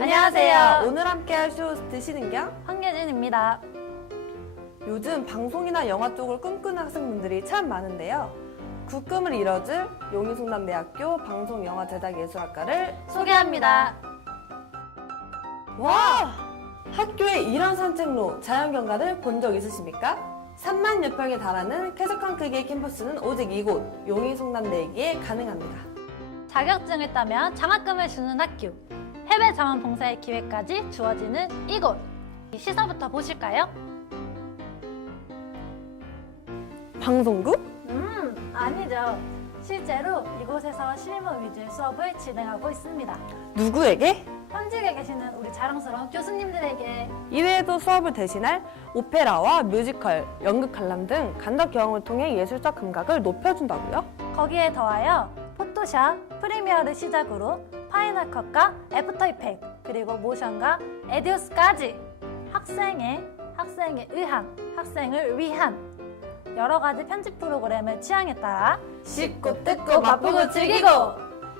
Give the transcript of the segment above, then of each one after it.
안녕하세요. 오늘 함께할 쇼호스트 신은경. 황예진입니다. 요즘 방송이나 영화 쪽을 꿈꾸는 학생분들이 참 많은데요. 그 꿈을 이뤄줄 용인숭남대학교 방송영화제작예술학과를 소개합니다. 와! 학교의 이런 산책로, 자연경관을 본 적 있으십니까? 3만 여 평에 달하는 쾌적한 크기의 캠퍼스는 오직 이곳 용인숭남대이기에 가능합니다. 자격증을 따면 장학금을 주는 학교. 해외 자원 봉사의 기회까지 주어지는 이곳. 시설부터 보실까요? 방송국? 음, 아니죠. 실제로 이곳에서 실무 위주의 수업을 진행하고 있습니다. 누구에게? 현직에 계시는 우리 자랑스러운 교수님들에게 이외에도 수업을 대신할 오페라와 뮤지컬, 연극 관람 등 간접 경험을 통해 예술적 감각을 높여준다고요? 거기에 더하여 포토샵, 프리미어를 시작으로 파이널 컷과 애프터 이펙트, 그리고 모션과 에디오스까지 학생의 학생에 의한, 학생을 위한 여러 가지 편집 프로그램을 취향에 따라 씹고 뜯고 맛보고 즐기고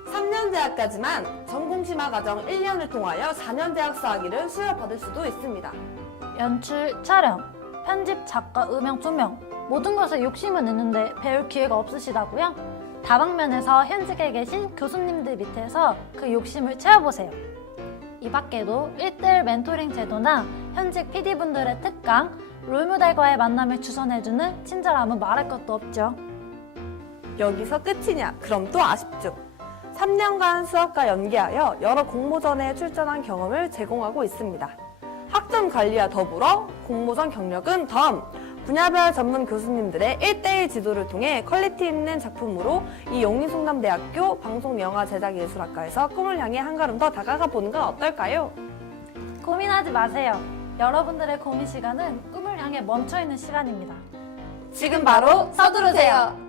3년 대학까지만 전공 심화 과정 1년을 통하여 4년 대학 수학위를 수여받을 수도 있습니다. 연출, 촬영, 편집, 작가, 음영, 조명 모든 것에 욕심은 있는데 배울 기회가 없으시다고요? 다방면에서 현직에 계신 교수님들 밑에서 그 욕심을 채워보세요. 이 밖에도 1대1 멘토링 제도나 현직 PD분들의 특강, 롤모델과의 만남을 주선해주는 친절함은 말할 것도 없죠. 여기서 끝이냐? 그럼 또 아쉽죠. 3년간 수업과 연계하여 여러 공모전에 출전한 경험을 제공하고 있습니다. 학점 관리와 더불어 공모전 경력은 덤! 분야별 전문 교수님들의 1대1 지도를 통해 퀄리티 있는 작품으로 이 용인숭남대학교 방송영화제작예술학과에서 꿈을 향해 한 걸음 더 다가가 보는 건 어떨까요? 고민하지 마세요. 여러분들의 고민 시간은 꿈을 향해 멈춰 있는 시간입니다. 지금 바로 서두르세요.